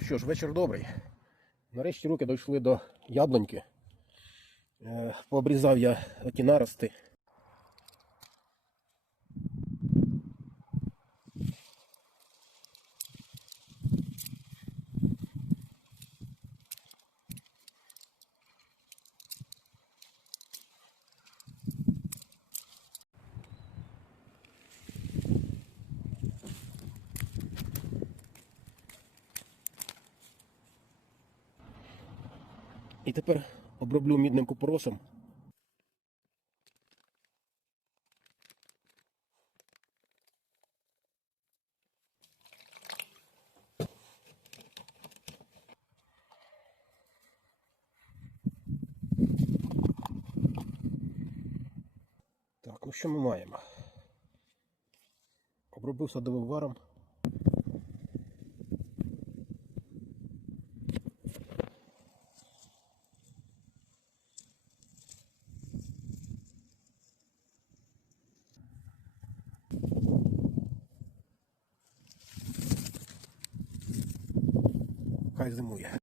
Ну що ж, вечір добрий. Нарешті руки дійшли до яблуньки. Е, Пообрізав я оті нарости. І тепер оброблю мідним купоросом. Так, ну що ми маємо? Обробив садовим варом. поэтому